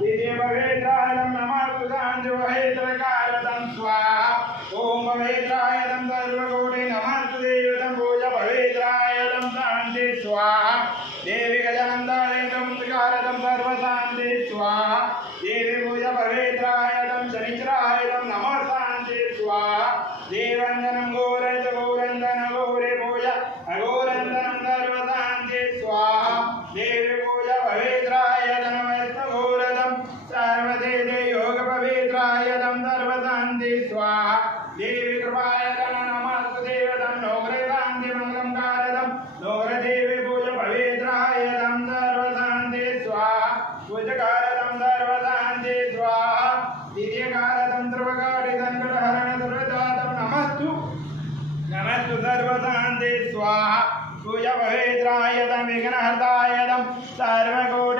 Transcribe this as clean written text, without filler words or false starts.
द्वितीय पवित्रायदं नमस्तु शान्तिपवित्रकारदं स्वाहा ओम पवित्रायदं सर्वकोटि नमस्तु देवतं पूज पवित्रायदं शान्ति स्वाहा देवी गजानन्दायदं कारदं सर्वशान्ति स्वाहा देवी पूज पवित्रायदं शनिचरायदं नमः शान्ति स्वाहा देवन्दनं गौरज गौरन्दन गौरी पूज अगौरन्दनं सर्वशान्ति स्वाहा देवी पूज पवित्रायदं वैष्णवगौरदं सर्वदेव योग पवित्रायदं सर्वशान्ति स्वाहा देवी कृपायदं नमस्तु देवतं नोग्रशान्ति मङ्गलं कारदं नोग्रदेवी पूज पवित्रायदं सर्वशान्ति स्वाहा पूजकारदं सर्वशान्ति स्वाहा दिव्यकारदं ध्रुवकारिदं गृहरणं दुर्दातं नमस्तु नमस्तु सर्वशान्ति स्वाहा पूज पवित्रायदं विघ्नहर्तायदं सर्वकोटि